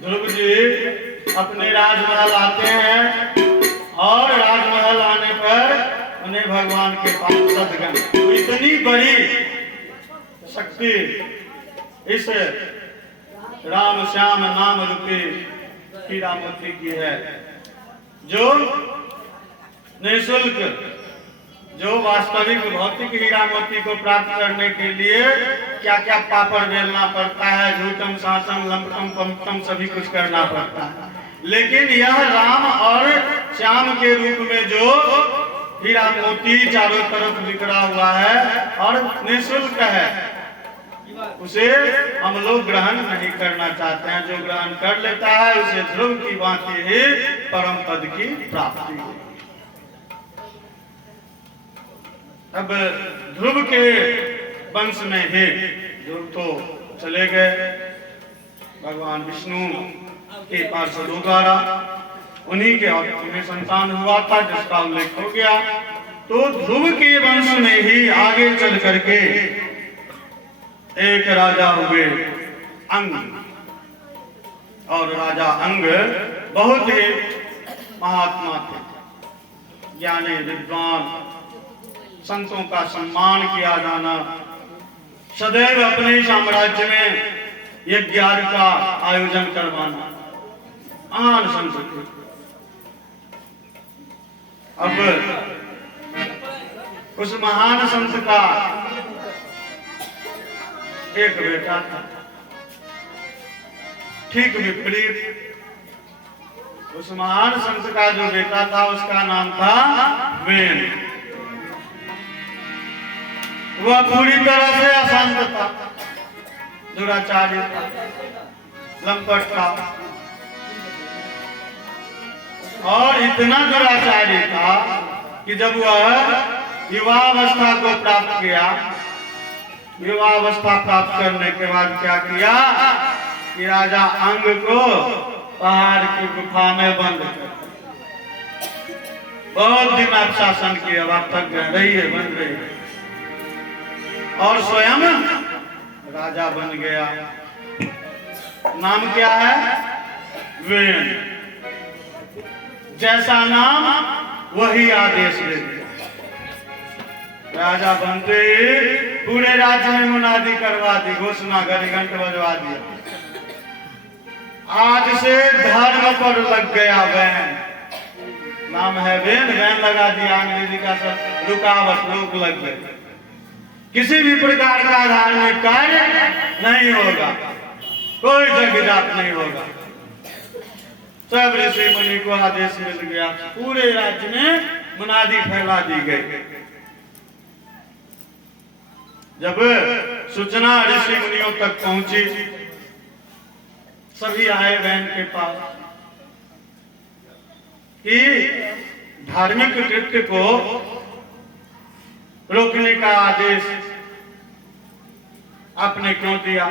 ध्रुव जी अपने राजमहल आते हैं और राजमहल आने पर उन्हें भगवान के पास सदगन, तो इतनी बड़ी शक्ति इस राम श्याम नाम रूपी हीरा मोती की है, जो निःशुल्क, जो वास्तविक भौतिक हीरा मोती को प्राप्त करने के लिए क्या क्या पापड़ बेलना पड़ता है, झूठम सासम लंपटम पंपटम सभी कुछ करना पड़ता है, लेकिन यह राम और श्याम के रूप में जो हीरा मोती चारों तरफ बिखरा हुआ है और निःशुल्क है, उसे हम लोग ग्रहण नहीं करना चाहते हैं। जो ग्रहण कर लेता है उसे ध्रुव की भांति ही परम पद की प्राप्ति होगी। अब ध्रुव के वंश में ही ध्रुव तो चले गए भगवान विष्णु के पार्षदों द्वारा, उन्हीं के उन्हें संतान हुआ था जिसका उल्लेख हो गया। तो ध्रुव के वंश में ही आगे चल करके एक राजा हुए अंग, और राजा अंग बहुत ही महात्मा थे, ज्ञानी विद्वान, संतों का सम्मान किया जाना, सदैव अपने साम्राज्य में यज्ञ का आयोजन करवाना, महान संत थे। अब उस महान संत का एक बेटा था, ठीक विपरीत उस महान संत का जो बेटा था उसका नाम था वेन। वह पूरी तरह से अशांत था, दुराचारी था, लंपट था, और इतना दुराचारी था कि जब वह युवावस्था को प्राप्त किया, युवावस्था प्राप्त करने के बाद क्या किया कि राजा अंग को पहाड़ की गुफा में बंद कर दिया। बहुत दिन आप शासन किए, अब आप तक रही है, बन रही है, और स्वयं राजा बन गया। नाम क्या है? वेन। जैसा नाम वही आदेश दे दिया। राजा बनते ही पूरे राज्य में मुनादी करवा दी, घोषणा करी, घंट बजवा दिया, आज से धर्म पर लग गया वैन। नाम है वैन, वैन लगा दिया, अंग्रेजी का सब रुकावट, रोक लग गई। किसी भी प्रकार का धार्मिक कार्य नहीं होगा, कोई जगजात नहीं होगा। सब ऋषि मुनि को आदेश मिल गया, पूरे राज्य में मुनादी फैला दी गई। जब सूचना ऋषि मुनियों तक पहुंची, सभी आए वैन के पास कि धार्मिक कृत्य को रोकने का आदेश आपने क्यों दिया।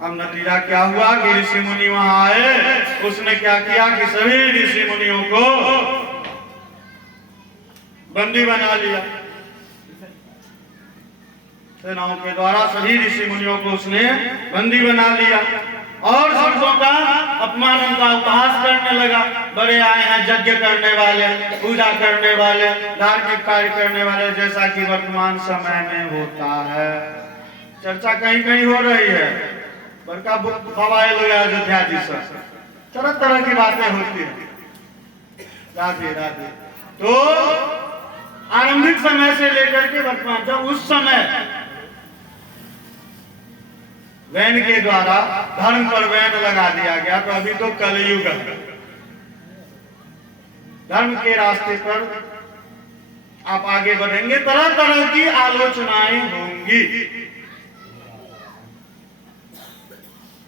अब नतीजा क्या हुआ कि ऋषि मुनि वहां आए, उसने क्या किया कि सभी ऋषि मुनियों को बंदी बना लिया। सेनाओं के द्वारा सभी ऋषि मुनियों को उसने बंदी बना लिया और संतों का अपमान, उनका उपहास करने लगा। बड़े आए हैं यज्ञ करने वाले, पूजा करने वाले, धार्मिक कार्य करने वाले, जैसा कि वर्तमान समय में होता है। चर्चा कहीं कहीं हो रही है, बड़का बाबा अयोध्या जी से तरह तरह की बातें होती है। राधे राधे। तो आरंभिक समय से लेकर के वर्तमान, जब उस समय वैन के द्वारा धर्म पर वैन लगा दिया गया, तो अभी तो कलयुग है। धर्म के रास्ते पर आप आगे बढ़ेंगे, तरह तरह की आलोचनाएं होंगी।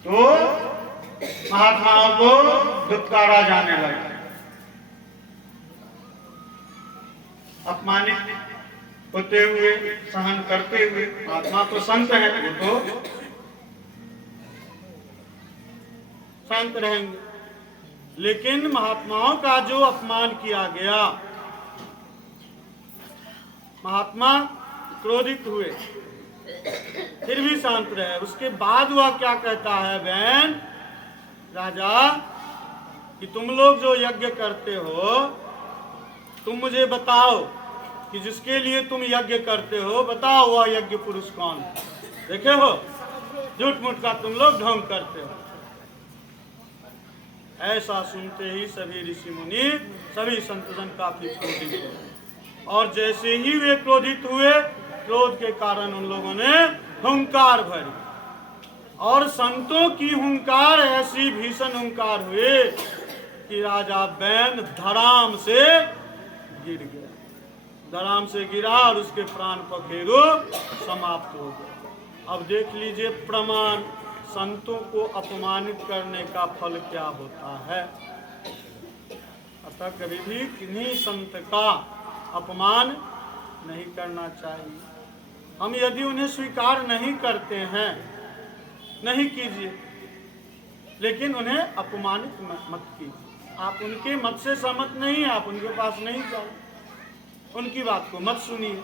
तो महात्माओं को दुत्कारा जाने लगा, अपमानित होते हुए, सहन करते हुए। महात्मा तो संत है, वो तो शांत रहेंगे, लेकिन महात्माओं का जो अपमान किया गया, महात्मा क्रोधित हुए फिर भी शांत रहे। उसके बाद वह क्या कहता है वैन राजा कि तुम लोग जो यज्ञ करते हो, तुम मुझे बताओ कि जिसके लिए तुम यज्ञ करते हो, बताओ वह यज्ञ पुरुष कौन है। देखे हो झूठ मूठ का तुम लोग ढोंग करते हो। ऐसा सुनते ही सभी ऋषि मुनि, सभी संतजन काफी क्रोधित हुए, और जैसे ही वे क्रोधित हुए, क्रोध के कारण उन लोगों ने हुंकार भरी, और संतों की हुंकार ऐसी भीषण हुंकार हुए कि राजा बैन धड़ाम से गिर गया। धड़ाम से गिरा और उसके प्राण पखेरु समाप्त हो गए। अब देख लीजिए प्रमाण, संतों को अपमानित करने का फल क्या होता है। अतः कभी भी किन्हीं संत का अपमान नहीं करना चाहिए। हम यदि उन्हें स्वीकार नहीं करते हैं, नहीं कीजिए, लेकिन उन्हें अपमानित मत कीजिए। आप उनके मत से सहमत नहीं है, आप उनके पास नहीं जाए, उनकी बात को मत सुनिए,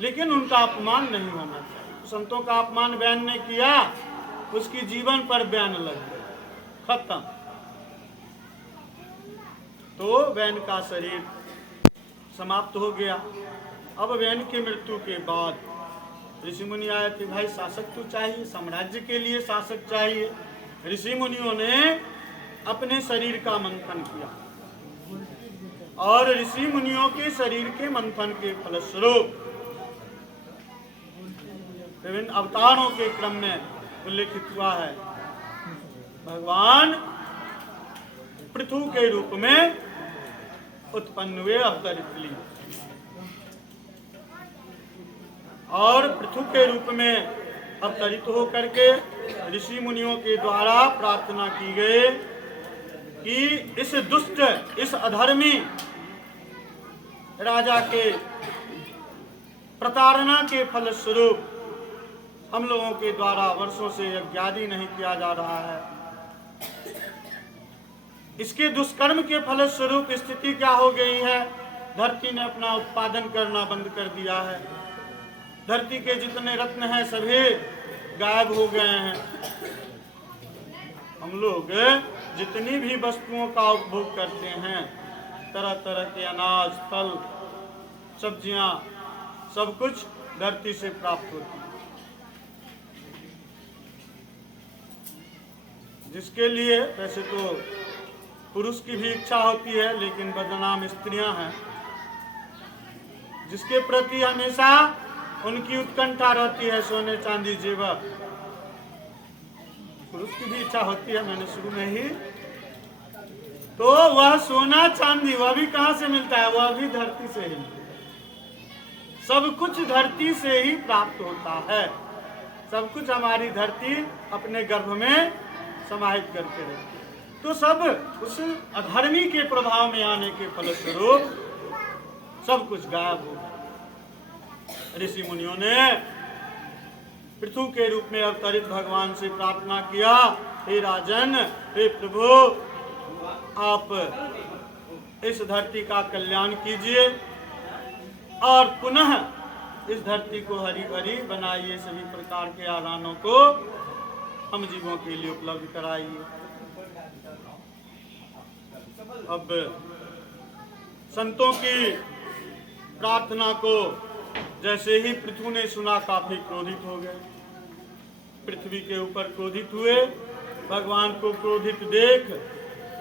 लेकिन उनका अपमान नहीं होना चाहिए। संतों का अपमान बैन ने किया, उसकी जीवन पर बैन लग गया, खत्म। तो बैन का शरीर समाप्त हो गया। अब बैन की मृत्यु के बाद ऋषि मुनि आए थे, भाई शासक तो चाहिए, साम्राज्य के लिए शासक चाहिए। ऋषि मुनियों ने अपने शरीर का मंथन किया, और ऋषि मुनियों के शरीर के मंथन के फलस्वरूप विभिन्न अवतारों के क्रम में उल्लेखित हुआ है। भगवान पृथु के रूप में उत्पन्न हुए, अवतरित लिए, और पृथु के रूप में अवतरित होकर के ऋषि मुनियों के द्वारा प्रार्थना की गई कि इस दुष्ट, इस अधर्मी राजा के प्रताड़ना के फलस्वरूप हम लोगों के द्वारा वर्षों से यज्ञादि नहीं किया जा रहा है। इसके दुष्कर्म के फलस्वरूप स्थिति क्या हो गई है, धरती ने अपना उत्पादन करना बंद कर दिया है। धरती के जितने रत्न हैं सभी गायब हो गए हैं। हम लोग जितनी भी वस्तुओं का उपभोग करते हैं, तरह तरह के अनाज, फल, सब्जियां, सब कुछ धरती से प्राप्त होती है। जिसके लिए वैसे तो पुरुष की भी इच्छा होती है, लेकिन बदनाम स्त्रियां हैं, जिसके प्रति हमेशा उनकी उत्कंठा रहती है, सोने चांदी जेवर। पुरुष की भी इच्छा होती है, मैंने शुरू में ही, तो वह सोना चांदी वह भी कहां से मिलता है, वह भी धरती से ही। सब कुछ धरती से ही प्राप्त होता है। सब कुछ हमारी धरती अपने गर्भ में समाहित करके रहे। तो सब उस अधर्मी के प्रभाव में आने के फलस्वरूप सब कुछ गायब हो गया। ऋषि मुनियों ने पृथु के रूप में अवतरित भगवान से प्रार्थना किया, हे राजन, हे प्रभु, आप इस धरती का कल्याण कीजिए और पुनः इस धरती को हरी भरी बनाइए, सभी प्रकार के आदानों को हम जीवों के लिए उपलब्ध कराइए। अब संतों की प्रार्थना को जैसे ही पृथु ने सुना, काफी क्रोधित हो गए। पृथ्वी के ऊपर क्रोधित हुए। भगवान को क्रोधित देख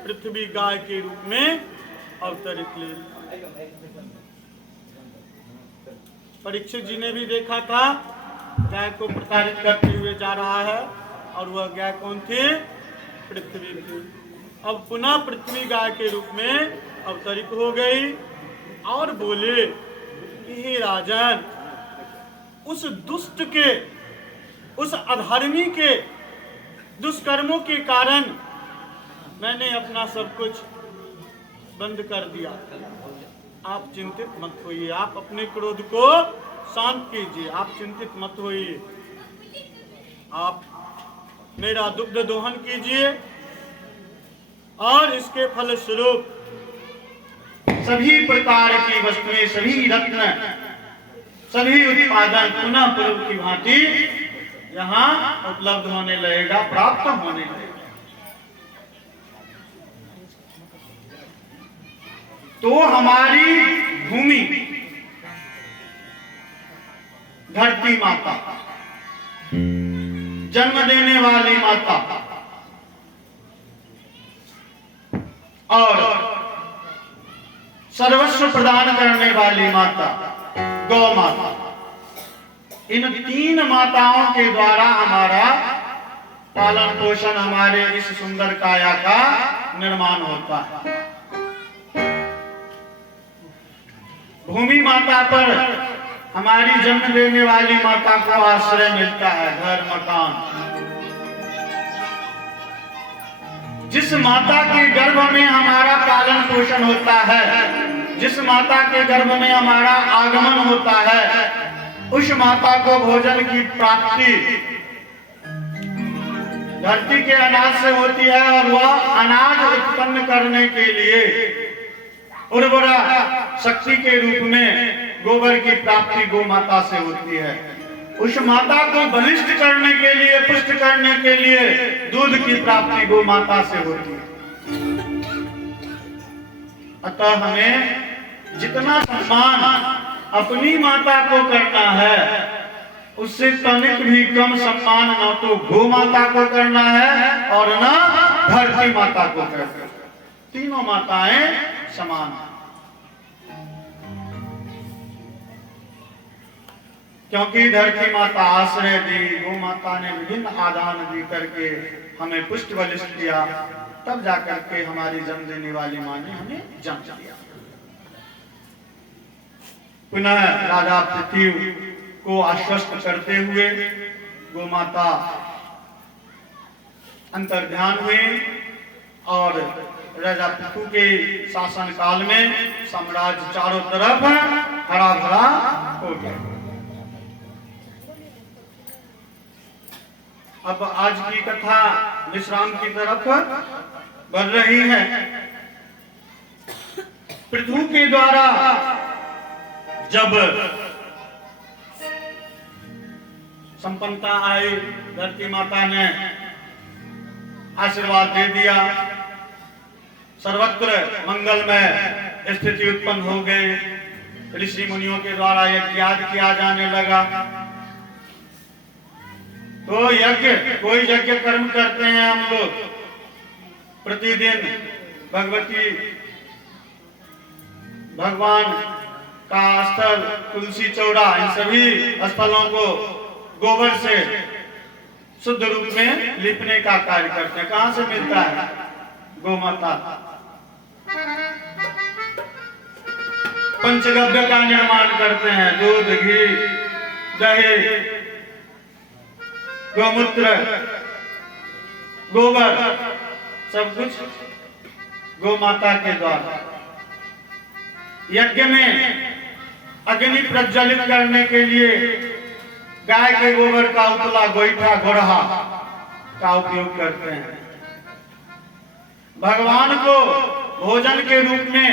पृथ्वी गाय के रूप में अवतरित ले। परीक्षित जी ने भी देखा था, गाय को प्रताड़ित करते हुए जा रहा है, और वह गाय कौन थी? पृथ्वी थी। अब पुनः पृथ्वी गाय के रूप में अवतरित हो गई और बोले कि हे राजन, उस दुष्ट के, उस अधर्मी के दुष्कर्मों के कारण मैंने अपना सब कुछ बंद कर दिया। आप चिंतित मत होइए, आप अपने क्रोध को शांत कीजिए, आप चिंतित मत होइए, आप मेरा दुग्ध दोहन कीजिए और इसके फलस्वरूप सभी प्रकार की वस्तुएं, सभी रत्न सभी उत्पादन पुनः पूर्व की भांति यहाँ उपलब्ध होने लगेगा, प्राप्त होने लगेगा। तो हमारी भूमि धरती माता, जन्म देने वाली माता और सर्वस्व प्रदान करने वाली माता गौ माता, इन तीन माताओं के द्वारा हमारा पालन पोषण, हमारे इस सुंदर काया का निर्माण होता है। भूमि माता पर हमारी जन्म देने वाली माता को आश्रय मिलता है, घर मकान। जिस माता के गर्भ में हमारा पालन पोषण होता है, जिस माता के गर्भ में हमारा आगमन होता है, उस माता को भोजन की प्राप्ति धरती के अनाज से होती है और वह अनाज उत्पन्न करने के लिए उर्वरा शक्ति के रूप में गोबर की प्राप्ति गौ माता से होती है। उस माता को बलिष्ठ करने के लिए, पुष्ट करने के लिए दूध की प्राप्ति गौ माता से होती है। अतः हमें जितना सम्मान अपनी माता को करना है, उससे तनिक भी कम सम्मान न तो गौ माता को करना है और न धरती माता को करना है। तीनों माताएं समान हैं, क्योंकि धरती माता आश्रय दी, गौ माता ने विभिन्न आदान दी करके हमें पुष्ट बलिष्ठ किया, तब जाकर के हमारी जन्म देने वाली माँ ने हमें जन्म दिया। पुनः राजा पृथ्वी को आश्वस्त करते हुए गौ माता अंतर्ध्यान हुए और राजा पृथु के शासन काल में साम्राज्य चारों तरफ हरा भरा हो गया। अब आज की कथा विश्राम की तरफ बढ़ रही है। पृथु के द्वारा जब संपन्नता आई, धरती माता ने आशीर्वाद दे दिया, सर्वत्र मंगलमय स्थिति उत्पन्न हो गई, ऋषि मुनियों के द्वारा यज्ञ किया जाने लगा। तो यज्ञ, कोई यज्ञ कर्म करते हैं हम लोग प्रतिदिन, भगवती भगवान का स्थल, तुलसी चौरा, इन सभी स्थलों को गोबर से शुद्ध रूप में लिपने का कार्य करते हैं। कहां से मिलता है? गौ माता। पंचगव्य का निर्माण करते हैं, दूध, घी, दही, गौमूत्र, गोबर, सब कुछ गौ माता के द्वारा। यज्ञ में अग्नि प्रज्वलित करने के लिए गाय के गोबर का उतला, गोईठा, गोरहा का उपयोग करते हैं। भगवान को भोजन के रूप में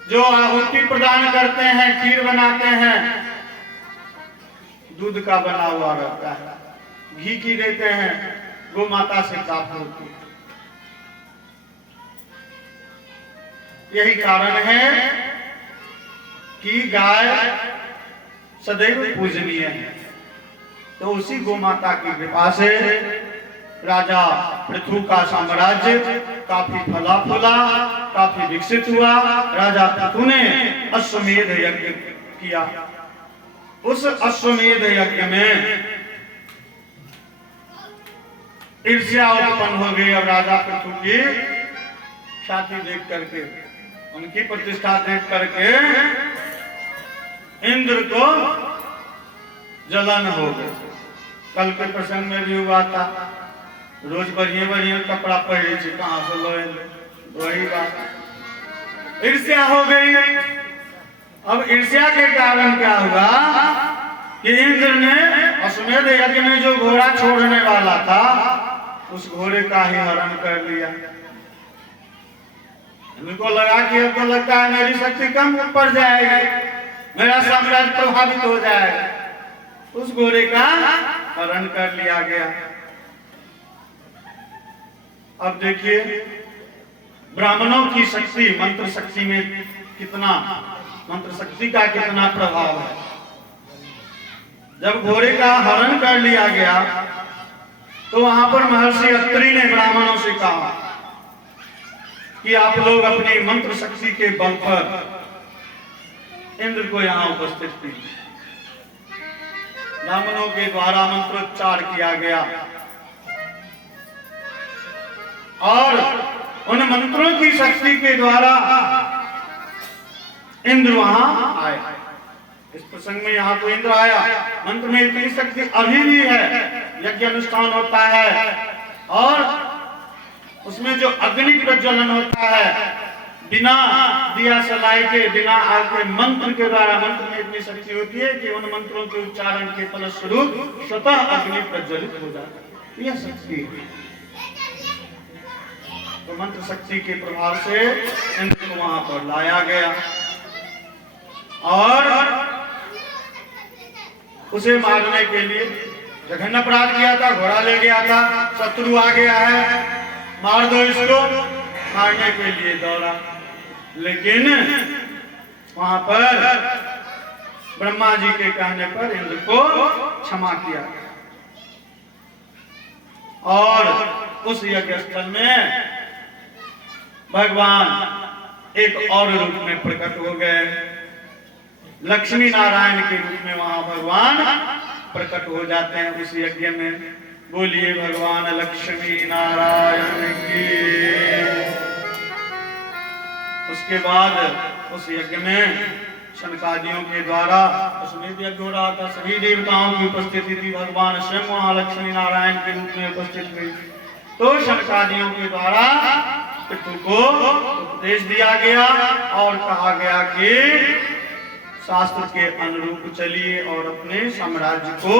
जो आहुति प्रदान करते हैं, खीर बनाते हैं, दूध का बना हुआ रहता है, घी की देते हैं, गौ माता से प्राप्त होती है। यही कारण है कि गाय सदैव पूजनीय है। तो उसी गौ माता की कृपा से राजा पृथु का साम्राज्य काफी फला फूला, काफी विकसित हुआ। राजा पृथु ने अश्वमेध यज्ञ किया। उस अश्वमेध यज्ञ में ईर्ष्या उत्पन्न हो गई। अब राजा पृथु की ख्याति देख करके, उनकी प्रतिष्ठा देख करके इंद्र को जलन हो गई। कल के प्रसंग में भी हुआ था, रोज बढ़िया बढ़िया कपड़ा पहने से कहां से लोए, वही बात, ईर्ष्या हो गई। अब ईर्ष्या के कारण क्या हुआ कि इंद्र ने अश्वमेध यज्ञ में जो घोड़ा छोड़ने वाला था, उस घोड़े का ही हरण कर लिया। इनको लगा कि अब तो लगता है मेरी शक्ति कम ऊपर जाएगी, मेरा साम्राज्य प्रभावित हो जाएगा। उस घोड़े का हरण कर लिया गया। अब देखिए ब्राह्मणों की शक्ति, मंत्र शक्ति में कितना, मंत्र शक्ति का कितना प्रभाव है। जब घोड़े का हरण कर लिया गया तो वहां पर महर्षि अत्रि ने ब्राह्मणों से कहा कि आप लोग अपनी मंत्र शक्ति के बल पर इंद्र को यहां उपस्थित कीजिए। ब्राह्मणों के द्वारा मंत्रोच्चार किया गया और उन मंत्रों की शक्ति के द्वारा इंद्र वहां आए। इस प्रसंग में यहाँ तो इंद्र आया। मंत्र में इतनी शक्ति अभी भी है। यज्ञ अनुष्ठान होता है और उसमें जो अग्नि प्रज्वलन होता है बिना दिया सलाई के, बिना आग के, मंत्र के द्वारा, मंत्र में इतनी शक्ति होती है कि उन मंत्रों के उच्चारण के फलस्वरूप स्वतः अग्नि प्रज्वलित हो जाता है। यह शक्ति है। तो मंत्र शक्ति के प्रभाव से इंद्र को वहां पर लाया गया और उसे मारने के लिए जघन्य अपराध किया था। घोड़ा ले गया था, शत्रु आ गया है, मार दो इसको, मारने के लिए दौड़ा। लेकिन वहां पर ब्रह्मा जी के कहने पर इंद्र को क्षमा किया और उस यज्ञ स्थल में भगवान एक और रूप में प्रकट हो गए। लक्ष्मी नारायण के रूप में वहां भगवान प्रकट हो जाते हैं उस यज्ञ में। बोलिए भगवान लक्ष्मी नारायण की। उसके बाद उस यज्ञ में शनकादियों के द्वारा उसमें यज्ञ हो रहा था। सभी देवताओं की उपस्थिति थी। भगवान स्वयं वहां लक्ष्मी नारायण के रूप में उपस्थित हुए। तो शनकादियों के द्वारा पितृ को उपदेश दिया गया और कहा गया कि शास्त्र के अनुरूप चलिए और अपने साम्राज्य को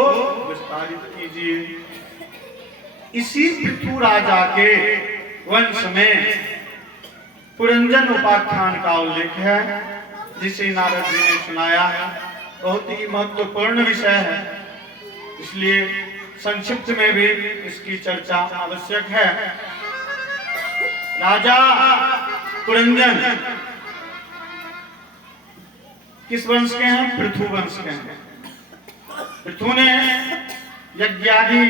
विस्तारित कीजिए। इसी पृथु राजा के वंश में पुरंजन उपाख्यान का उल्लेख है, जिसे नारद जी ने सुनाया है। बहुत ही महत्वपूर्ण विषय है, इसलिए संक्षिप्त में भी इसकी चर्चा आवश्यक है। राजा पुरंजन किस वंश के हैं? पृथु वंश के हैं। पृथु ने यज्ञादि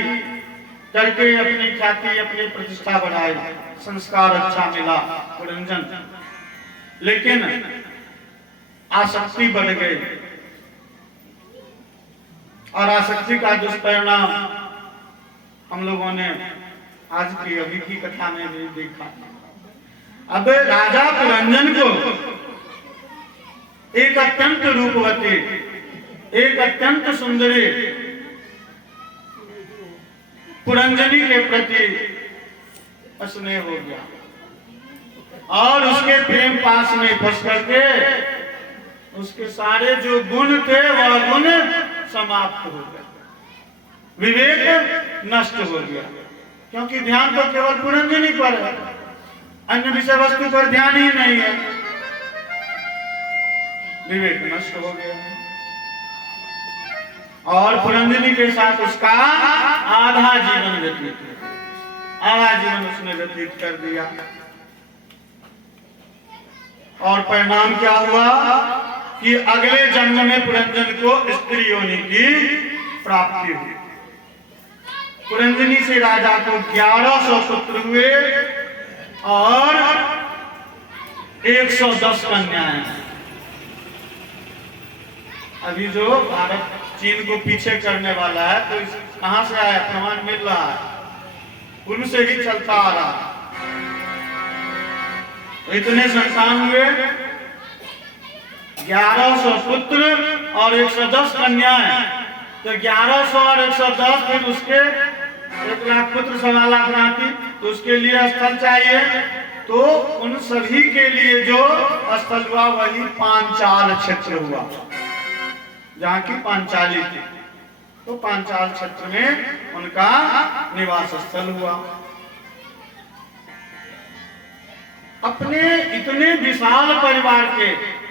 करके अपनी ख्याति, अपनी प्रतिष्ठा बढ़ाई, संस्कार अच्छा मिला पुरंजन। लेकिन आसक्ति बढ़ गई और आसक्ति का दुष्परिणाम हम लोगों ने आज की अभी की कथा में भी देखा। अब राजा पुरंजन को एक अत्यंत रूपवती, एक अत्यंत सुंदरी पुरंजनी के प्रति स्नेह हो गया और उसके प्रेम पास में फंस करके उसके सारे जो गुण थे वह गुण समाप्त हो गए, विवेक नष्ट हो गया। क्योंकि ध्यान तो केवल पुरंजनी पर है, अन्य विषय वस्तु पर ध्यान ही नहीं है। विवेक नष्ट हो गया और पुरंजनी के साथ उसका आधा जीवन व्यतीत, आधा जीवन उसने व्यतीत कर दिया। और परिणाम क्या हुआ कि अगले जन्म में पुरंजन को स्त्री योनि की प्राप्ति हुई। पुरंजनी से राजा को 1100 पुत्र हुए और 110 कन्याएं। अभी जो भारत चीन को पीछे करने वाला है, तो कहां से आया? प्रमाण मिल रहा है, पूर्व से ही चलता आ रहा। तो इतने संतान हुए, 1100 पुत्र और 110 कन्याएं। तो 1100 और 110, फिर उसके 1 लाख पुत्र, 1.25 लाख नाती, तो उसके लिए स्थल चाहिए। तो उन सभी के लिए जो स्थल हुआ वही पांचाल क्षेत्र हुआ, जहाँ की पांचाली थी। तो पांचाल क्षेत्र में उनका निवास स्थल हुआ। अपने इतने विशाल परिवार के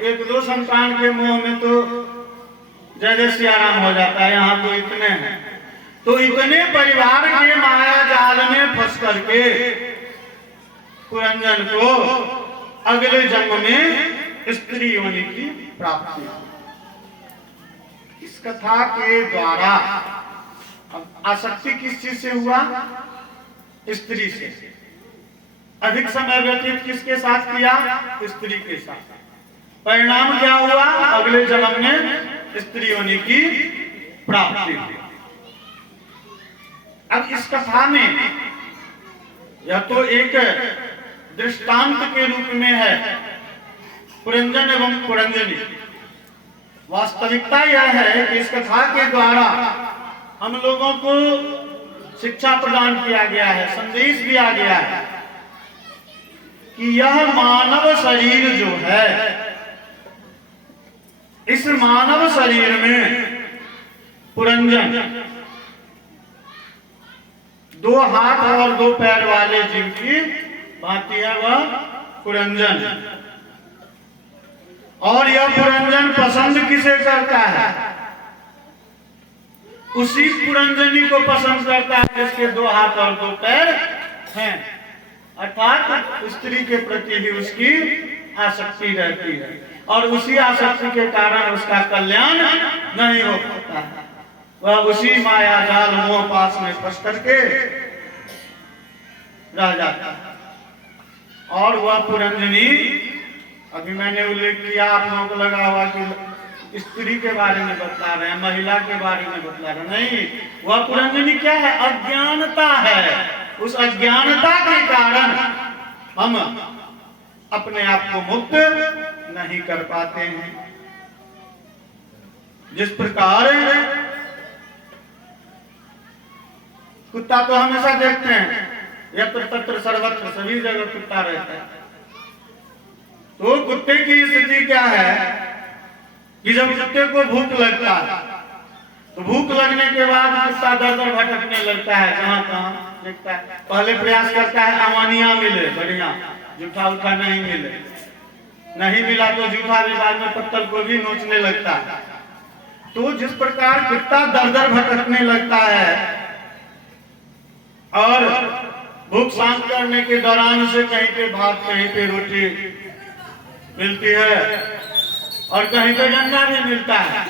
एक दो संतान के मोह में तो जय जय सिया राम हो जाता है, यहाँ तो इतने हैं। तो इतने परिवार के माया जाल में फंस करके पुरंजन को अगले जन्म में स्त्री होने की प्राप्ति। इस कथा के द्वारा अब आसक्ति किस चीज से हुआ? स्त्री से। अधिक समय व्यतीत किसके साथ किया? स्त्री के साथ। परिणाम क्या हुआ? अगले जन्म में स्त्री होने की प्राप्ति। अब इस कथा में यह तो एक दृष्टांत के रूप में है पुरंजन एवं पुरंजनी। वास्तविकता यह है कि इस कथा के द्वारा हम लोगों को शिक्षा प्रदान किया गया है, संदेश दिया गया है कि यह मानव शरीर जो है, इस मानव शरीर में पुरंजन, दो हाथ और दो पैर वाले जीव की भांति है वह पुरंजन। और यह पुरंजन पसंद किसे करता है? उसी पुरंजनी को पसंद करता है जिसके दो हाथ और दो पैर हैं, अर्थात स्त्री के प्रति भी उसकी आसक्ति रहती है और उसी आसक्ति के कारण उसका कल्याण नहीं हो पाता है। वह उसी माया जाल मोह पास में फंस करके रह जाता है। और वह पुरंजनी, अभी मैंने उल्लेख किया, आप लोगों को लगा हुआ कि स्त्री के बारे में बतला रहे हैं, महिला के बारे में बतला रहे हैं, नहीं। वह पुरंजनी क्या है? अज्ञानता है। उस अज्ञानता के कारण हम अपने आप को मुक्त नहीं कर पाते हैं। जिस प्रकार कुत्ता तो हमेशा देखते हैं, यत्र तत्र सर्वत्र, सभी जगह कुत्ता रहता है। तो कुत्ते की स्थिति क्या है कि जब कुत्ते को भूख लगता है तो भूख लगने के बाद कुत्ता दर दर भटकने लगता है, जहां तहां देखता है। पहले प्रयास करता है अमानिया मिले, बढ़िया, जूठा उठा नहीं मिले, नहीं मिला तो जूठा भी बाद में पत्तल को भी नोचने लगता है। तो जिस प्रकार कुत्ता दर दर भटकने लगता है और भूख शांत करने के दौरान उसे कहीं पे भात, कहीं पे रोटी मिलती है और कहीं पे डंडा भी मिलता है।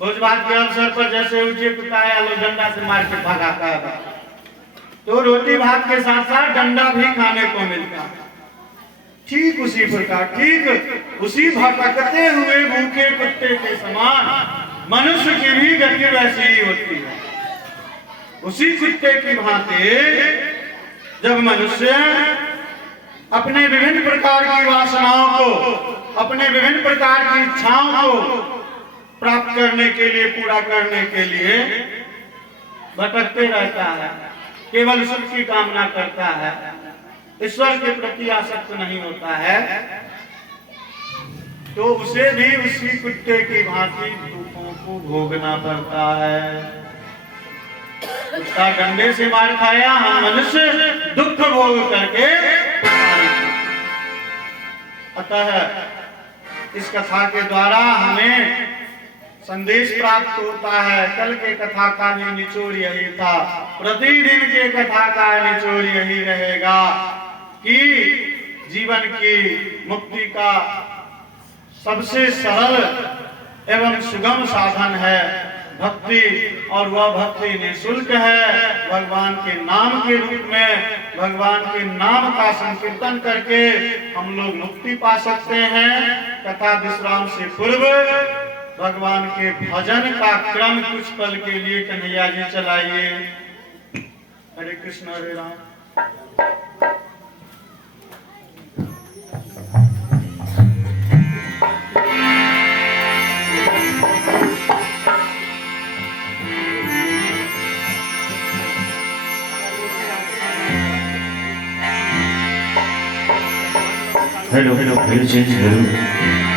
भोज भात के अवसर पर जैसे उठे कुत्ता आया, लो डंडा से मार के भगाता है, तो रोटी भात के साथ साथ डंडा भी खाने को मिलता है। ठीक उसी प्रकार, ठीक उसी भटकते हुए भूखे कुत्ते के समान मनुष्य की भी गति वैसी ही होती है। उसी कुत्ते की भांति जब मनुष्य अपने विभिन्न प्रकार की वासनाओं को, अपने विभिन्न प्रकार की इच्छाओं को प्राप्त करने के लिए, पूरा करने के लिए भटकते रहता है, केवल सुख की कामना करता है, ईश्वर के प्रति आसक्त नहीं होता है, तो उसे भी उसी कुत्ते की भांति दुखों को भोगना पड़ता है। उसका डंडे से मार खाया, हम मनुष्य दुख भोग करके। अतः इस कथा के द्वारा हमें संदेश प्राप्त होता है। कल के कथा का भी निचोड़ यही था, प्रतिदिन के कथा का निचोड़ यही रहेगा कि जीवन की मुक्ति का सबसे सरल एवं सुगम साधन है भक्ति, और वह भक्ति निःशुल्क है। भगवान के नाम के रूप में, भगवान के नाम का संकीर्तन करके हम लोग मुक्ति पा सकते हैं। कथा विश्राम से पूर्व भगवान के भजन का क्रम कुछ पल के लिए कन्हैया जी चलाइए। हरे कृष्ण हरे Ram. Hello, hello, hello, hello.